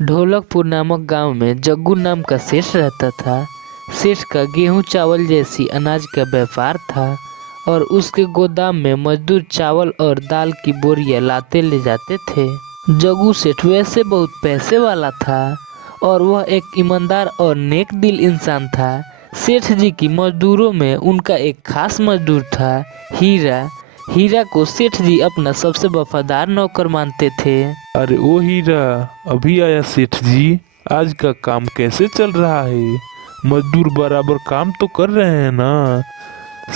ढोलकपुर नामक गांव में जग्गू नाम का सेठ रहता था। सेठ का गेहूं चावल जैसी अनाज का व्यापार था और उसके गोदाम में मजदूर चावल और दाल की बोरियां लाते ले जाते थे। जग्गू सेठ वैसे बहुत पैसे वाला था और वह एक ईमानदार और नेक दिल इंसान था। सेठ जी की मजदूरों में उनका एक खास मजदूर था, हीरा। हीरा को सेठ जी अपना सबसे वफादार नौकर मानते थे। अरे ओ हीरा, अभी आया सेठ जी। आज का काम कैसे चल रहा है? मजदूर बराबर काम तो कर रहे हैं ना?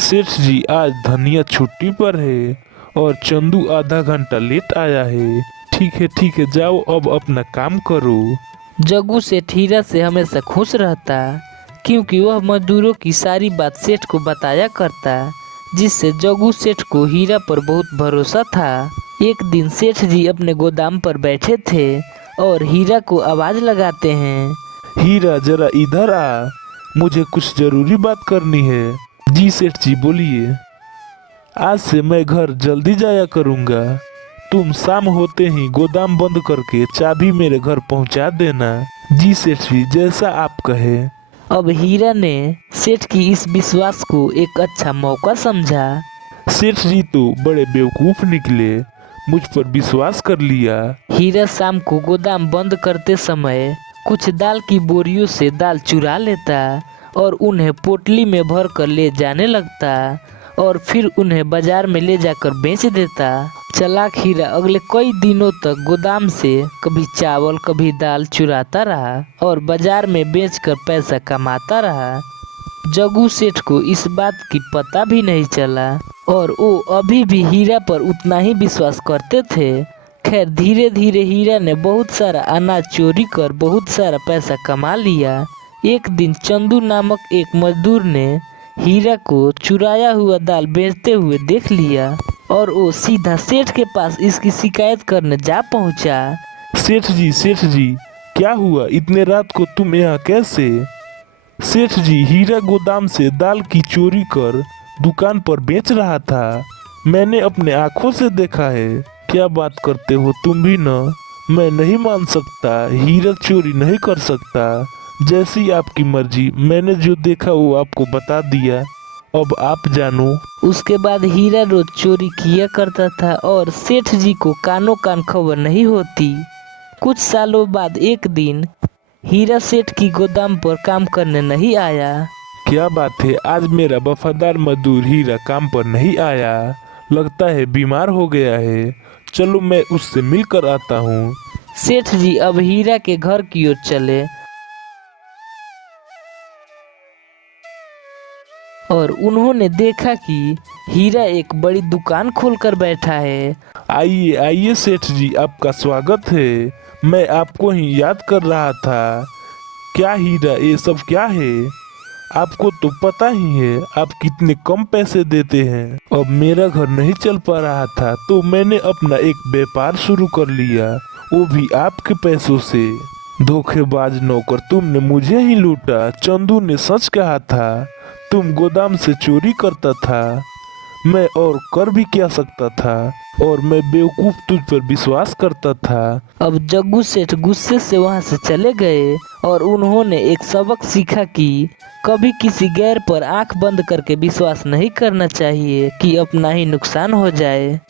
सेठ जी आज धनिया छुट्टी पर है और चंदू आधा घंटा लेट आया है। ठीक है, जाओ अब अपना काम करो। जग्गू सेठ हीरा से हमेशा खुश रहता क्योंकि वह मजदूरों की सारी बात सेठ को बताया करता, जिससे जग्गू सेठ को हीरा पर बहुत भरोसा था। एक दिन सेठ जी अपने गोदाम पर बैठे थे और हीरा को आवाज लगाते हैं। हीरा जरा इधर आ, मुझे कुछ जरूरी बात करनी है। जी सेठ जी बोलिए। आज से मैं घर जल्दी जाया करूंगा। तुम शाम होते ही गोदाम बंद करके चाबी मेरे घर पहुंचा देना। जी सेठ जी, जैसा आप कहे। अब हीरा ने सेठ की इस विश्वास को एक अच्छा मौका समझा। सेठ जी तो बड़े बेवकूफ निकले, मुझ पर विश्वास कर लिया। हीरा शाम को गोदाम बंद करते समय कुछ दाल की बोरियों से दाल चुरा लेता और उन्हें पोटली में भर कर ले जाने लगता और फिर उन्हें बाजार में ले जाकर बेच देता। चालाक हीरा अगले कई दिनों तक गोदाम से कभी चावल कभी दाल चुराता रहा और बाजार में बेचकर पैसा कमाता रहा। जग्गू सेठ को इस बात की पता भी नहीं चला और वो अभी भी हीरा पर उतना ही विश्वास करते थे। खैर धीरे धीरे हीरा ने बहुत सारा अनाज चोरी कर बहुत सारा पैसा कमा लिया। एक दिन चंदू नामक एक मजदूर ने हीरा को चुराया हुआ दाल बेचते हुए देख लिया और वो सीधा सेठ के पास इसकी शिकायत करने जा पहुंचा। सेठ जी, क्या हुआ? इतने रात को तुम यहाँ कैसे? सेठ जी, हीरा गोदाम से दाल की चोरी कर दुकान पर बेच रहा था। मैंने अपने आंखों से देखा है। क्या बात करते हो तुम भी ना? मैं नहीं मान सकता, हीरा चोरी नहीं कर सकता। जैसी आपकी मर्जी, मैंने जो देखा वो आपको बता दिया, अब आप जानो। उसके बाद हीरा रोज चोरी किया करता था और सेठ जी को कानों कान खबर नहीं होती। कुछ सालों बाद एक दिन हीरा सेठ की गोदाम पर काम करने नहीं आया। क्या बात है, आज मेरा वफादार मजदूर हीरा काम पर नहीं आया। लगता है बीमार हो गया है। चलो मैं उससे मिलकर आता हूँ। सेठ जी अब हीरा के घर की ओर चले और उन्होंने देखा कि हीरा एक बड़ी दुकान खोलकर बैठा है। आइए आइए सेठ जी, आपका स्वागत है। मैं आपको ही याद कर रहा था। क्या हीरा, ये सब क्या है? आपको तो पता ही है आप कितने कम पैसे देते हैं। अब मेरा घर नहीं चल पा रहा था तो मैंने अपना एक व्यापार शुरू कर लिया, वो भी आपके पैसों से। धोखेबाज नौकर, तुमने मुझे ही लूटा। चंदू ने सच कहा था, तुम गोदाम से चोरी करता था। मैं और कर भी क्या सकता था, और मैं बेवकूफ तुझ पर विश्वास करता था। अब जग्गू सेठ गुस्से से वहां से चले गए और उन्होंने एक सबक सीखा कि कभी किसी गैर पर आंख बंद करके विश्वास नहीं करना चाहिए कि अपना ही नुकसान हो जाए।